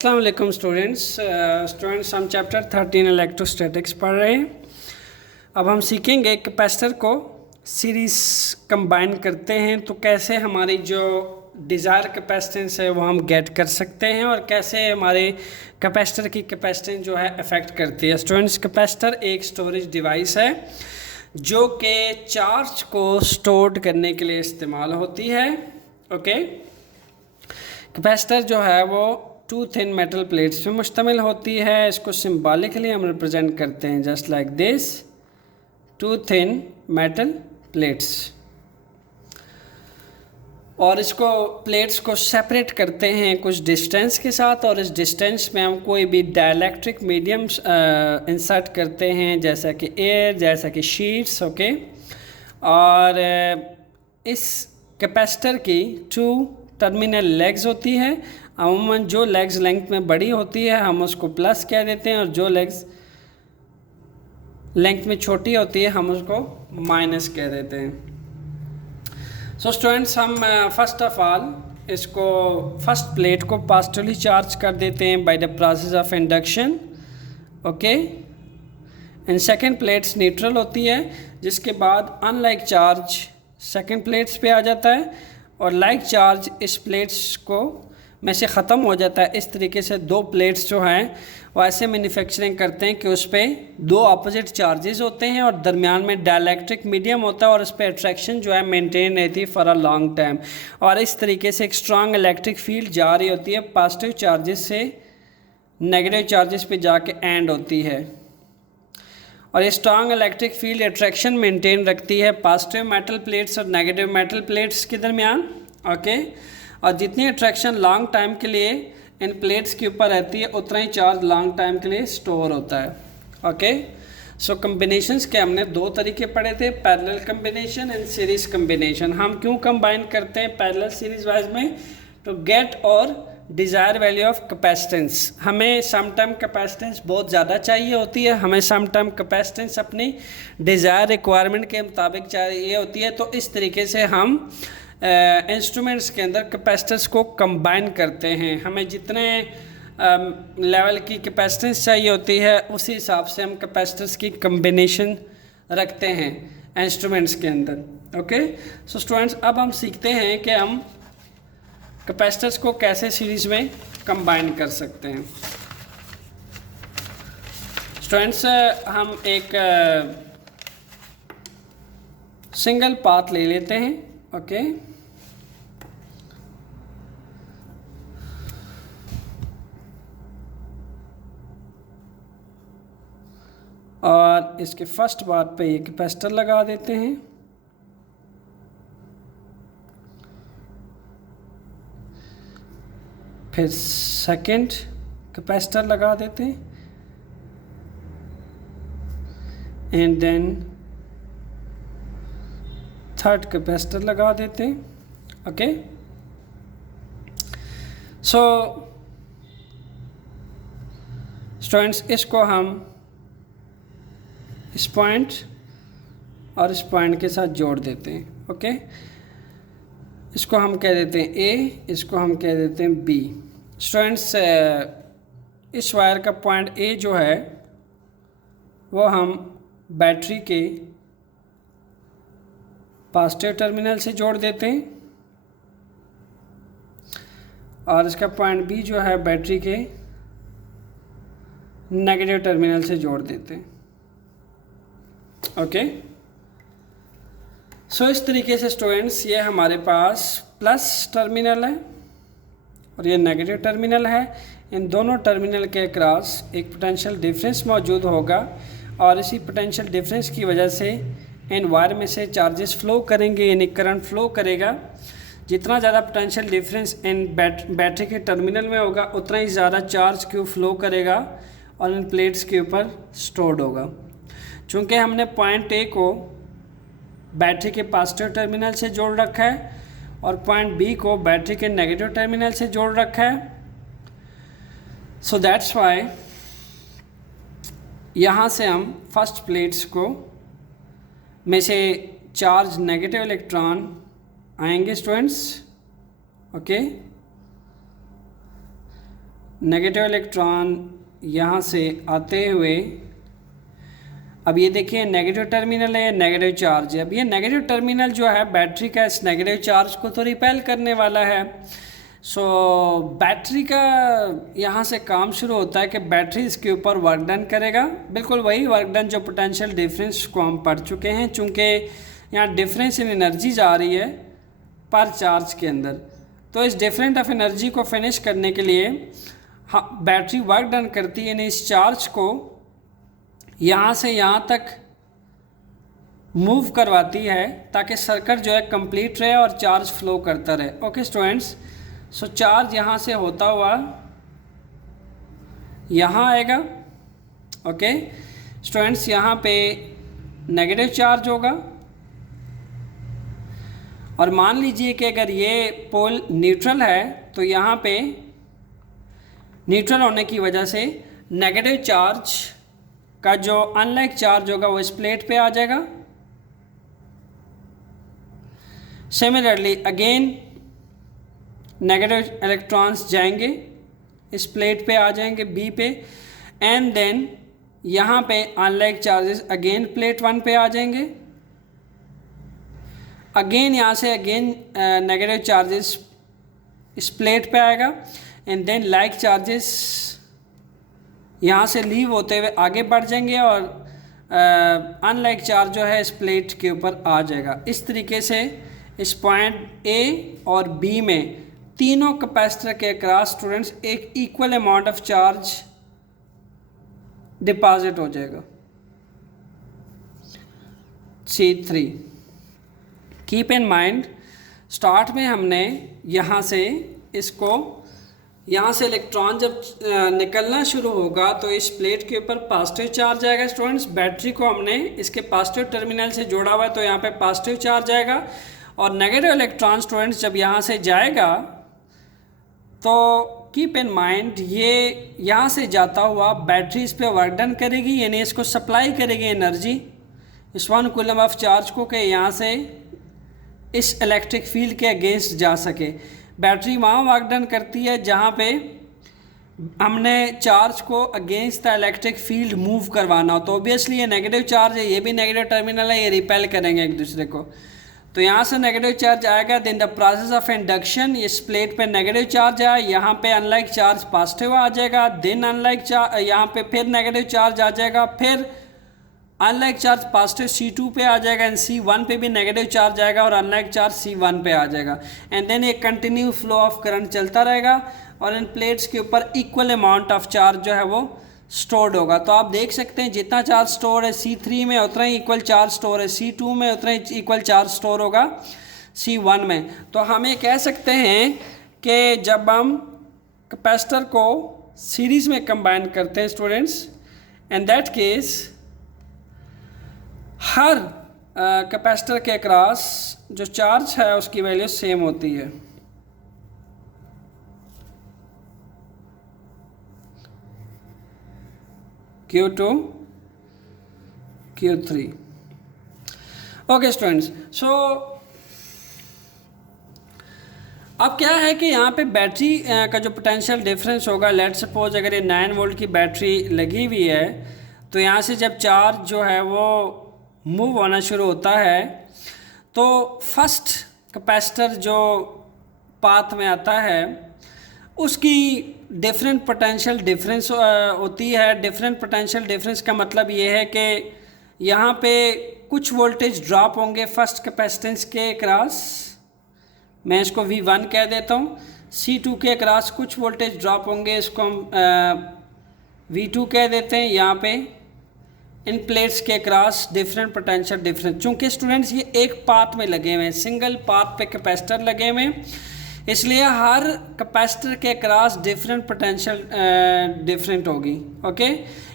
अस्सलाम वालेकुम स्टूडेंट्स हम चैप्टर 13 इलेक्ट्रोस्टैटिक्स पढ़ रहे हैं। अब हम सीखेंगे कैपेसिटर को सीरीज़ कंबाइन करते हैं तो कैसे हमारी जो डिज़ायर कैपेसिटेंस है वो हम गेट कर सकते हैं और कैसे हमारे कैपेसिटर की कैपेसिटेंस जो है अफेक्ट करती है। स्टूडेंट्स, कैपेसिटर एक स्टोरेज डिवाइस है जो कि चार्ज को स्टोर करने के लिए इस्तेमाल होती है। ओके, कैपेसिटर जो है वो टू थिन मेटल प्लेट्स पे मुश्तमिल होती है। इसको सिम्बॉलिकली हम रिप्रेजेंट करते हैं just like this, two thin metal plates. और इसको प्लेट्स को सेपरेट करते हैं कुछ डिस्टेंस के साथ, और इस डिस्टेंस में हम कोई भी डाइलेक्ट्रिक मीडियम इंसर्ट करते हैं जैसा कि एयर, जैसा कि शीट्स। ओके, और इस कैपेसिटर की टू टर्मिनल लेग्स होती है। अमूमन जो लेग्स लेंथ में बड़ी होती है हम उसको प्लस कह देते हैं, और जो लेग्स लेंथ में छोटी होती है हम उसको माइनस कह देते हैं। सो स्टूडेंट्स, हम फर्स्ट ऑफ ऑल इसको फर्स्ट प्लेट को पॉजिटिवली चार्ज कर देते हैं by the process of induction. Okay, and second plates neutral होती है, जिसके बाद अनलाइक चार्ज सेकेंड प्लेट्स पे आ जाता है और लाइक चार्ज इस प्लेट्स को में से ख़त्म हो जाता है। इस तरीके से दो प्लेट्स जो हैं वो ऐसे मैन्युफैक्चरिंग करते हैं कि उस पर दो अपोजिट चार्जेस होते हैं और दरमियान में डाइलेक्ट्रिक मीडियम होता है और उस पर अट्रैक्शन जो है मेंटेन रहती है फॉर अ लॉन्ग टाइम। और इस तरीके से एक स्ट्रॉन्ग इलेक्ट्रिक फील्ड जा रही होती है, पॉजिटिव चार्जेस से नेगेटिव चार्जेस पे जाके एंड होती है। और ये strong electric field attraction maintain रखती है पॉजिटिव मेटल प्लेट्स और नेगेटिव मेटल प्लेट्स के दरमियान। ओके, और जितनी अट्रैक्शन लॉन्ग टाइम के लिए इन प्लेट्स के ऊपर रहती है उतना ही चार्ज लॉन्ग टाइम के लिए स्टोर होता है। ओके, सो कम्बिनेशंस के हमने दो तरीके पढ़े थे, parallel combination and series combination. हम क्यों कंबाइन करते हैं पैरेलल सीरीज वाइज में? टू गेट और डिज़ायर वैल्यू ऑफ कैपेसिटेंस। हमें सम टाइम कैपेसिटेंस बहुत ज़्यादा चाहिए होती है, हमें सम टाइम कैपेसिटेंस अपनी डिज़ायर रिक्वायरमेंट के मुताबिक चाहिए होती है। तो इस तरीके से हम इंस्ट्रूमेंट्स के अंदर कैपेसिटर्स को कंबाइन करते हैं। हमें जितने लेवल की कैपेसिटेंस चाहिए होती है उसी हिसाब से हम कैपेसिटर्स की कम्बिनेशन रखते हैं इंस्ट्रूमेंट्स के अंदर। ओके, सो स्टूडेंट्स, अब हम सीखते हैं कि हम कैपेसिटर्स को कैसे सीरीज में कंबाइन कर सकते हैं। स्टूडेंट्स, हम एक सिंगल पाथ ले लेते हैं। ओके, और इसके फर्स्ट पार्ट पे ये कैपेसिटर लगा देते हैं। फिर सेकंड कैपेसिटर लगा देते हैं एंड देन थर्ड कैपेसिटर लगा देते हैं। ओके, सो स्टूडेंट्स, इसको हम इस पॉइंट और इस पॉइंट के साथ जोड़ देते हैं। ओके, इसको हम कह देते हैं ए, इसको हम कह देते हैं बी। स्टूडेंट्स, इस वायर का पॉइंट ए जो है वो हम बैटरी के पॉजिटिव टर्मिनल से जोड़ देते हैं, और इसका पॉइंट बी जो है बैटरी के नेगेटिव टर्मिनल से जोड़ देते हैं। ओके, सो इस तरीके से स्टूडेंट्स ये हमारे पास प्लस टर्मिनल है और ये नेगेटिव टर्मिनल है। इन दोनों टर्मिनल के अक्रॉस एक पोटेंशियल डिफरेंस मौजूद होगा, और इसी पोटेंशियल डिफरेंस की वजह से इन वायर में से चार्जेस फ्लो करेंगे, यानी करंट फ्लो करेगा। जितना ज़्यादा पोटेंशियल डिफरेंस इन बैटरी के टर्मिनल में होगा उतना ही ज़्यादा चार्ज क्यों फ्लो करेगा और इन प्लेट्स के ऊपर स्टोर्ड होगा। चूँकि हमने पॉइंट ए को बैटरी के पॉजिटिव टर्मिनल से जोड़ रखा है और पॉइंट बी को बैटरी के नेगेटिव टर्मिनल से जोड़ रखा है, सो दैट्स वाई यहाँ से हम फर्स्ट प्लेट्स को में से चार्ज नेगेटिव इलेक्ट्रॉन आएंगे स्टूडेंट्स। ओके, नेगेटिव इलेक्ट्रॉन यहाँ से आते हुए, अब ये देखिए नेगेटिव टर्मिनल है, नेगेटिव चार्ज है। अब ये नेगेटिव टर्मिनल जो है बैटरी का इस नेगेटिव चार्ज को तो रिपेल करने वाला है। सो बैटरी का यहाँ से काम शुरू होता है कि बैटरी इसके ऊपर वर्क डन करेगा, बिल्कुल वही वर्क डन जो पोटेंशियल डिफरेंस को हम पढ़ चुके हैं। चूँकि यहाँ डिफरेंस इन एनर्जी जा रही है पर चार्ज के अंदर, तो इस डिफरेंट ऑफ एनर्जी को फिनिश करने के लिए बैटरी वर्क डन करती है, यानी इस चार्ज को यहाँ से यहाँ तक मूव करवाती है ताकि सर्किट जो है कंप्लीट रहे और चार्ज फ्लो करता रहे। ओके स्टूडेंट्स, सो चार्ज यहाँ से होता हुआ यहाँ आएगा। ओके स्टूडेंट्स, यहाँ पे नेगेटिव चार्ज होगा और मान लीजिए कि अगर ये पोल न्यूट्रल है तो यहाँ पे न्यूट्रल होने की वजह से नेगेटिव चार्ज का जो अनलाइक चार्ज होगा वो इस प्लेट पे आ जाएगा। सिमिलरली अगेन नेगेटिव इलेक्ट्रॉन्स जाएंगे इस प्लेट पे, आ जाएंगे बी पे, एंड देन यहाँ पे अनलाइक चार्जेस अगेन प्लेट 1 पे आ जाएंगे। अगेन यहाँ से अगेन नेगेटिव चार्जेस इस प्लेट पे आएगा, एंड देन लाइक चार्जेस यहाँ से लीव होते हुए आगे बढ़ जाएंगे और अनलाइक चार्ज जो है इस प्लेट के ऊपर आ जाएगा। इस तरीके से इस पॉइंट ए और बी में तीनों कैपेसिटर के अक्रॉस स्टूडेंट्स एक equal amount of charge deposit हो जाएगा। C3 keep in mind, start में हमने यहाँ से इसको, यहाँ से इलेक्ट्रॉन जब निकलना शुरू होगा तो इस प्लेट के ऊपर पॉजिटिव चार्ज आएगा। स्टूडेंट्स, बैटरी को हमने इसके पॉजिटिव टर्मिनल से जोड़ा हुआ है तो यहाँ पे पॉजिटिव चार्ज आएगा, और नेगेटिव इलेक्ट्रॉन स्टूडेंट्स जब यहाँ से जाएगा तो कीप इन माइंड ये यहाँ से जाता हुआ बैटरी इस पर वर्क डन करेगी, यानी इसको सप्लाई करेगी एनर्जी इस 1 कूलम ऑफ चार्ज को, कि यहाँ से इस इलेक्ट्रिक फील्ड के अगेंस्ट जा सके। बैटरी वहाँ वर्क डन करती है जहाँ पे हमने चार्ज को against the electric field move करवाना हो, तो ऑब्वियसली ये नेगेटिव चार्ज है, ये भी नेगेटिव टर्मिनल है, ये रिपेल करेंगे एक दूसरे को। तो यहाँ से नेगेटिव चार्ज आएगा, then the process of induction, इस प्लेट पे नेगेटिव चार्ज आया, यहाँ पे अनलाइक चार्ज पॉजिटिव आ जाएगा, देन अनलाइक चार्ज यहाँ पे फिर नेगेटिव चार्ज आ जाएगा, फिर अनलाइक चार्ज पॉजिटिव C2 पे आ जाएगा, एंड C1 पे भी नेगेटिव चार्ज आएगा और अनलाइक चार्ज C1 पे आ जाएगा, एंड देन एक कंटिन्यू फ्लो ऑफ करंट चलता रहेगा और इन प्लेट्स के ऊपर इक्वल अमाउंट ऑफ चार्ज जो है वो स्टोर्ड होगा। तो आप देख सकते हैं जितना चार्ज स्टोर है C3 में उतना ही इक्वल चार्ज स्टोर है C2 में, उतना ही इक्वल चार्ज स्टोर होगा C1 में। तो हम ये कह सकते हैं कि जब हम कैपेसिटर को सीरीज़ में कंबाइन करते हैं students, in that case her capacitor के अक्रॉस जो चार्ज है उसकी वैल्यू सेम होती है। Q2 Q3। ओके स्टूडेंट्स, सो अब क्या है कि यहाँ पे बैटरी का जो पोटेंशियल डिफरेंस होगा, लेट सपोज अगर ये 9 वोल्ट की बैटरी लगी हुई है तो यहाँ से जब चार्ज जो है वो मूव होना शुरू होता है तो फर्स्ट कैपेसिटर जो पाथ में आता है उसकी डिफरेंट पोटेंशियल डिफरेंस होती है। डिफरेंट पोटेंशियल डिफरेंस का मतलब ये है कि यहाँ पे कुछ वोल्टेज ड्रॉप होंगे फर्स्ट कैपेसिटेंस के अक्रॉस, मैं इसको V1 कह देता हूँ। C2 के अक्रॉस कुछ वोल्टेज ड्रॉप होंगे, इसको हम V2 कह देते हैं। यहाँ पे इन प्लेट्स के अक्रॉस डिफरेंट पोटेंशियल डिफरेंस, चूँकि स्टूडेंट्स ये एक पाथ में लगे हुए हैं, सिंगल पाथ पे कैपेसिटर लगे हुए हैं, इसलिए हर कैपेसिटर के अक्रॉस डिफरेंट पोटेंशियल डिफरेंट होगी। ओके,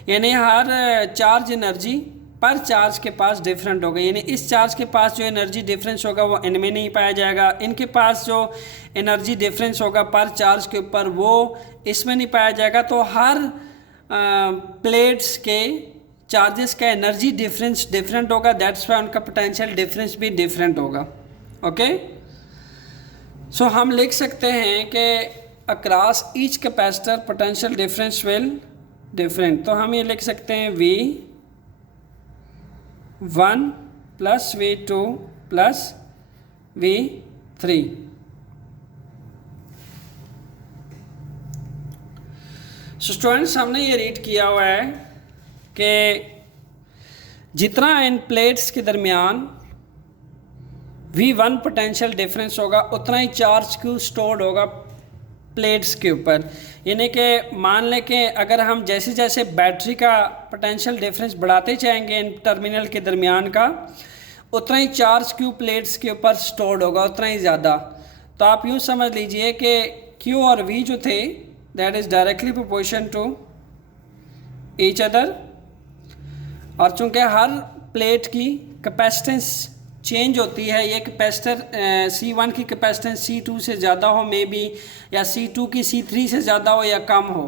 यानी हर चार्ज एनर्जी पर चार्ज के पास डिफरेंट होगा, यानी इस चार्ज के पास जो एनर्जी डिफरेंस होगा वो इनमें नहीं पाया जाएगा, इनके पास जो एनर्जी डिफरेंस होगा पर चार्ज के ऊपर वो इसमें नहीं पाया जाएगा। तो हर प्लेट्स के चार्जेस का एनर्जी डिफरेंस डिफरेंट होगा, दैट्स वाई उनका पोटेंशियल डिफरेंस भी डिफरेंट होगा। ओके, सो हम लिख सकते हैं कि across each capacitor potential difference will different. तो हम ये लिख सकते हैं V1 plus V2 plus V3। So students, हमने ये रीड किया हुआ है कि जितना इन प्लेट्स के दरमियान V1 पोटेंशियल डिफरेंस होगा उतना ही चार्ज क्यू स्टोर्ड होगा प्लेट्स के ऊपर। यानी कि मान लें कि अगर हम जैसे जैसे बैटरी का पोटेंशियल डिफरेंस बढ़ाते जाएंगे इन टर्मिनल के दरमियान का, उतना ही चार्ज क्यू प्लेट्स के ऊपर स्टोर्ड होगा, उतना ही ज़्यादा। तो आप यूँ समझ लीजिए कि Q और V जो थे that is directly proportion to each other. और चूँकि हर प्लेट की कैपेसिटेंस चेंज होती है, ये कैपेसिटर C1 की कैपेसिटेंस C2 से ज़्यादा हो मे बी, या C2 की C3 से ज़्यादा हो या कम हो।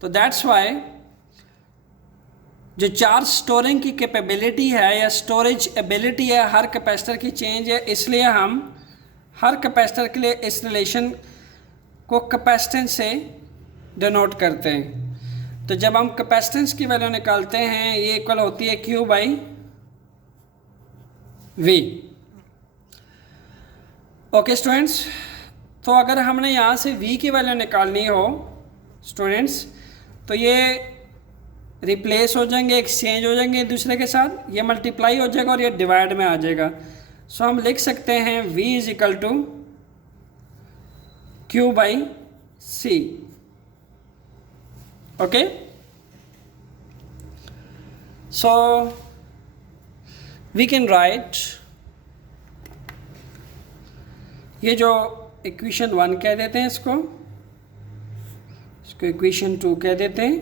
तो दैट्स वाई जो चार्ज स्टोरिंग की कैपेबिलिटी है या स्टोरेज एबिलिटी है हर कैपेसिटर की चेंज है, इसलिए हम हर कैपेसिटर के लिए इस रिलेशन को कैपेसिटेंस से डिनोट करते हैं। तो जब हम कैपेसिटेंस की वैल्यू निकालते हैं ये इक्वल होती है Q by V। Okay students, तो अगर हमने यहाँ से V की वैल्यू निकालनी हो स्टूडेंट्स, तो ये रिप्लेस हो जाएंगे, एक्सचेंज हो जाएंगे एक दूसरे के साथ, ये मल्टीप्लाई हो जाएगा और ये डिवाइड में आ जाएगा। सो हम लिख सकते हैं V is equal to Q by C। Okay, so we can write, ये जो इक्वेशन 1 कह देते हैं इसको इक्वेशन 2 कह देते हैं।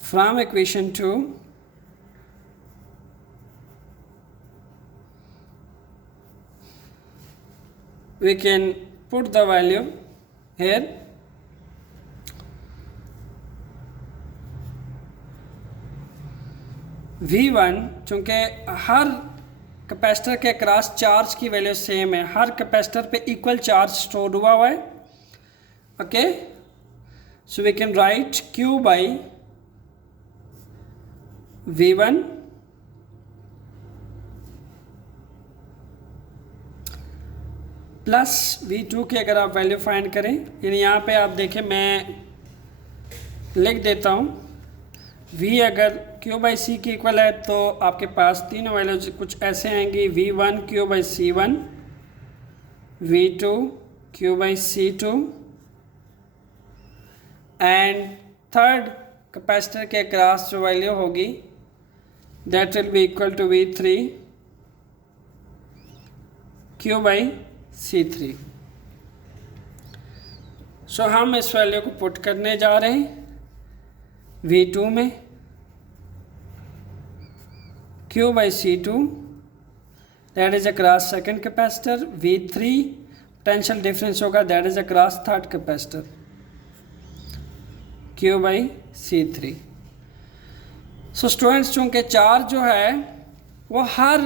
From equation 2 we can put the value here। V1 चूँकि हर कैपेसिटर के अक्रॉस चार्ज की वैल्यू सेम है, हर कैपेसिटर पे इक्वल चार्ज स्टोर हुआ है। Okay, so we can write Q by V1 plus V2 की अगर आप वैल्यू फाइंड करें, यानी यहाँ पे आप देखें मैं लिख देता हूँ V अगर Q बाई C की इक्वल है तो आपके पास तीनों वैल्यूज कुछ ऐसे आएंगी, V1 Q by C1, V2 Q by C2 and third capacitor के अक्रॉस जो वैल्यू होगी that will be equal to V3 Q by C3। सो हम इस वैल्यू को पुट करने जा रहे हैं V2 में Q by C2 that is across second capacitor, V3 potential difference होगा that is across third capacitor Q by C3। So students, चूँकि चार्ज जो है वो हर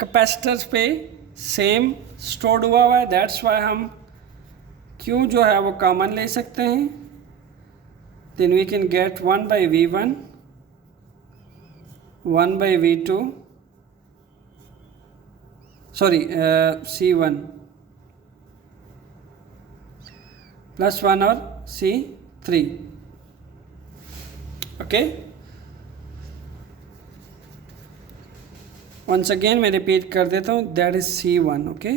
कैपेसिटर पे सेम स्टोर्ड हुआ है, दैट्स वाई हम Q जो है वो कॉमन ले सकते हैं। Then we can get 1 by V1, 1 by V2, sorry C1 plus 1 और C3। ओके, वंस अगेन मैं रिपीट कर देता हूँ that is C1। Okay,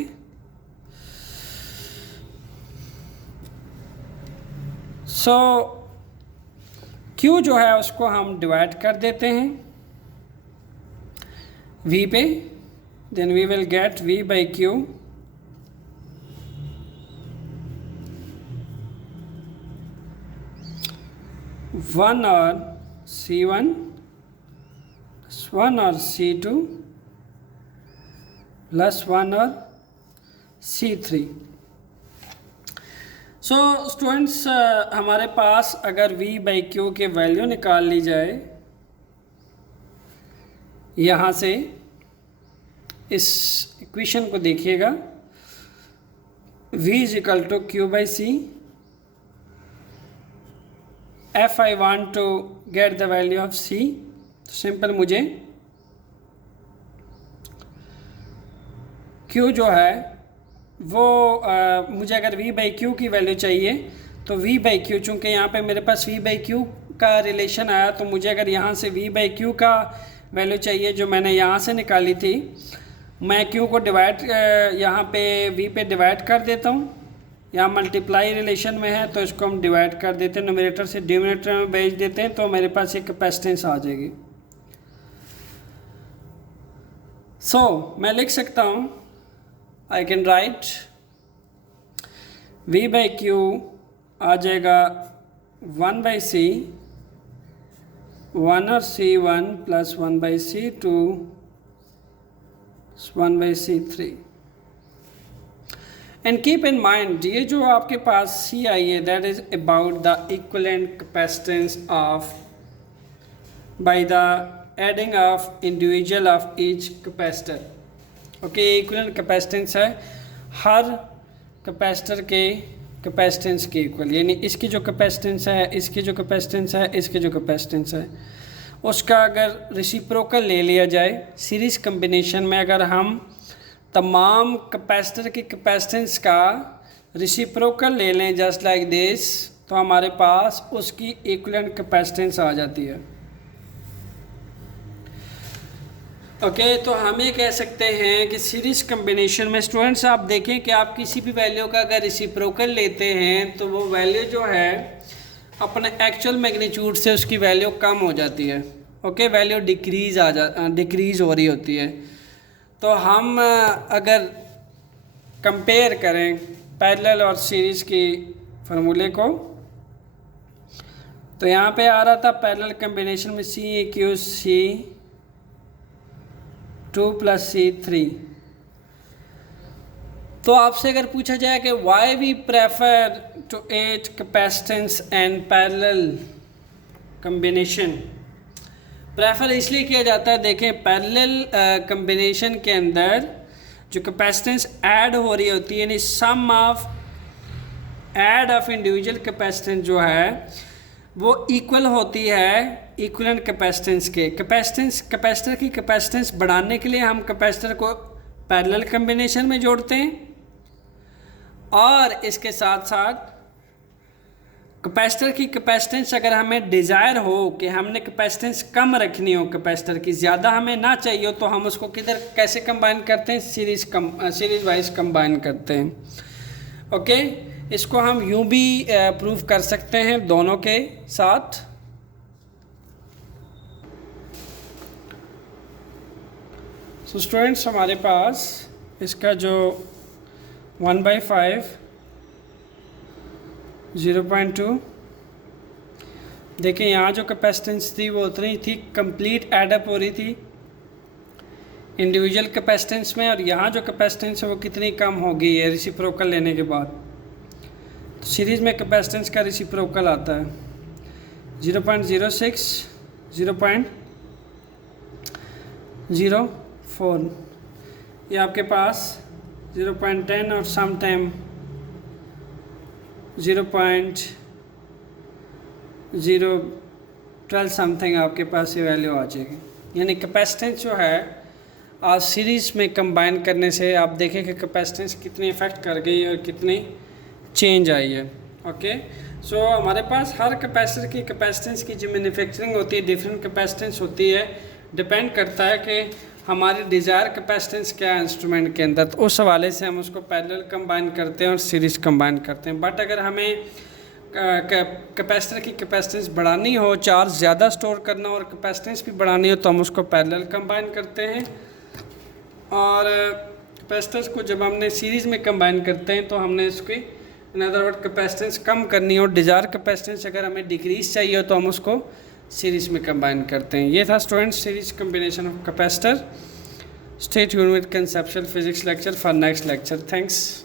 so Q जो है उसको हम डिवाइड कर देते हैं V पे, then we will get V by Q one और C1 1 और C2 प्लस 1 और C3। सो स्टूडेंट्स, हमारे पास अगर V बाई Q की वैल्यू निकाल ली जाए यहाँ से, इस इक्वेशन को देखिएगा V is equal to Q by C. F I want to get the value of C. तो सिंपल मुझे Q जो है वो मुझे अगर V बाई Q की वैल्यू चाहिए तो V बाई Q, चूँकि यहाँ पे मेरे पास V बाई Q का रिलेशन आया, तो मुझे अगर यहाँ से V बाई Q का वैल्यू चाहिए जो मैंने यहाँ से निकाली थी, मैं Q को डिवाइड यहाँ पे V पे डिवाइड कर देता हूँ। यहाँ मल्टीप्लाई रिलेशन में है तो इसको हम डिवाइड कर देते हैं, न्यूमरेटर से डिनोमिनेटर में भेज देते हैं, तो मेरे पास एक कैपेसिटेंस आ जाएगी। मैं लिख सकता हूँ, I can write V by Q आ जाएगा 1 बाई C, 1 और C1 plus 1 by C2 1 by C3। And keep in mind, ये जो आपके पास C आई है that is about the equivalent capacitance of by the adding of individual of each capacitor. Okay, equivalent capacitance है हर capacitor के capacitance के equal, यानी इसकी जो कैपेसिटेंस है, इसकी जो कैपेसिटेंस है, इसकी जो कैपेसिटेंस है, उसका अगर रेसिप्रोकल ले लिया जाए सीरीज़ कम्बिनेशन में, अगर हम तमाम कैपेसिटर की कैपेसिटेंस का रेसिप्रोकल ले लें जस्ट लाइक दिस, तो हमारे पास उसकी इक्विवेलेंट कैपेसिटेंस आ जाती है। ओके, तो हम ये कह सकते हैं कि सीरीज़ कम्बिनेशन में स्टूडेंट्स आप देखें कि आप किसी भी वैल्यू का अगर रेसिप्रोकल लेते हैं तो वो वैल्यू जो है अपने एक्चुअल मैग्नीट्यूड से उसकी वैल्यू कम हो जाती है। ओके, वैल्यू डिक्रीज़ हो रही होती है। तो हम अगर कंपेयर करें पैरेलल और सीरीज़ की फार्मूले को, तो यहाँ पे आ रहा था पैरेलल कम्बिनेशन में C2 प्लस C3। तो आपसे अगर पूछा जाए कि why we prefer to add capacitance and parallel combination, prefer इसलिए किया जाता है, देखें पैरेलल कम्बिनेशन के अंदर जो कैपेसिटेंस ऐड हो रही होती है, यानी sum of add of individual capacitance जो है वो इक्वल होती है इक्विवेलेंट कैपेसिटेंस के। कैपेसिटर की कैपेसिटेंस बढ़ाने के लिए हम कैपेसिटर को पैरेलल कम्बिनेशन में जोड़ते हैं, और इसके साथ साथ कैपेसिटर की कैपेसिटेंस अगर हमें डिज़ायर हो कि हमने कैपेसिटेंस कम रखनी हो, कैपेसिटर की ज़्यादा हमें ना चाहिए हो, तो हम उसको किधर कैसे कंबाइन करते हैं, सीरीज़ वाइज कंबाइन करते हैं। ओके, इसको हम यूँ भी प्रूव कर सकते हैं दोनों के साथ। सो स्टूडेंट्स, हमारे पास इसका जो 1/5 0.2, देखिए यहाँ जो कैपेसिटेंस थी वो उतनी थी, कंप्लीट एडअप हो रही थी इंडिविजुअल कैपेसिटेंस में, और यहाँ जो कैपेसिटेंस है वो कितनी कम हो गई है रेसिप्रोकल लेने के बाद। तो सीरीज़ में कैपेसिटेंस का रेसिप्रोकल आता है 0.06, 0.04, ये आपके पास 0.10 और सम टाइम 0.012 समथिंग आपके पास ये वैल्यू आ जाएगी। यानी कैपेसिटेंस जो है आज सीरीज़ में कंबाइन करने से आप देखें कि कैपेसिटेंस कितनी इफ़ेक्ट कर गई और कितनी चेंज आई है। ओके, सो हमारे पास हर कैपेसिटर की कैपेसिटेंस की जो मैन्युफैक्चरिंग होती है डिफरेंट कैपेसिटेंस होती है, डिपेंड करता है कि हमारी डिज़ायर कैपेसिटेंस क्या है इंस्ट्रूमेंट के अंदर, तो उस हवाले से हम उसको पैरेलल कंबाइन करते हैं और सीरीज़ कंबाइन करते हैं। बट अगर हमें कैपेसिटर की कैपेसिटेंस बढ़ानी हो, चार्ज ज़्यादा स्टोर करना और कैपेसिटेंस भी बढ़ानी हो, तो हम उसको पैरेलल कंबाइन करते हैं। और कैपेसिटर्स को जब हमने सीरीज़ में कंबाइन करते हैं तो हमने इसकी इन अदर वर्ड कैपेसिटेंस कम करनी हो, डिज़ायर कैपेसिटेंस अगर हमें डिक्रीज चाहिए हो तो हम उसको सीरीज़ में कंबाइन करते हैं। ये था students series combination of capacitor. Stay tuned with conceptual physics lecture for next lecture. Thanks.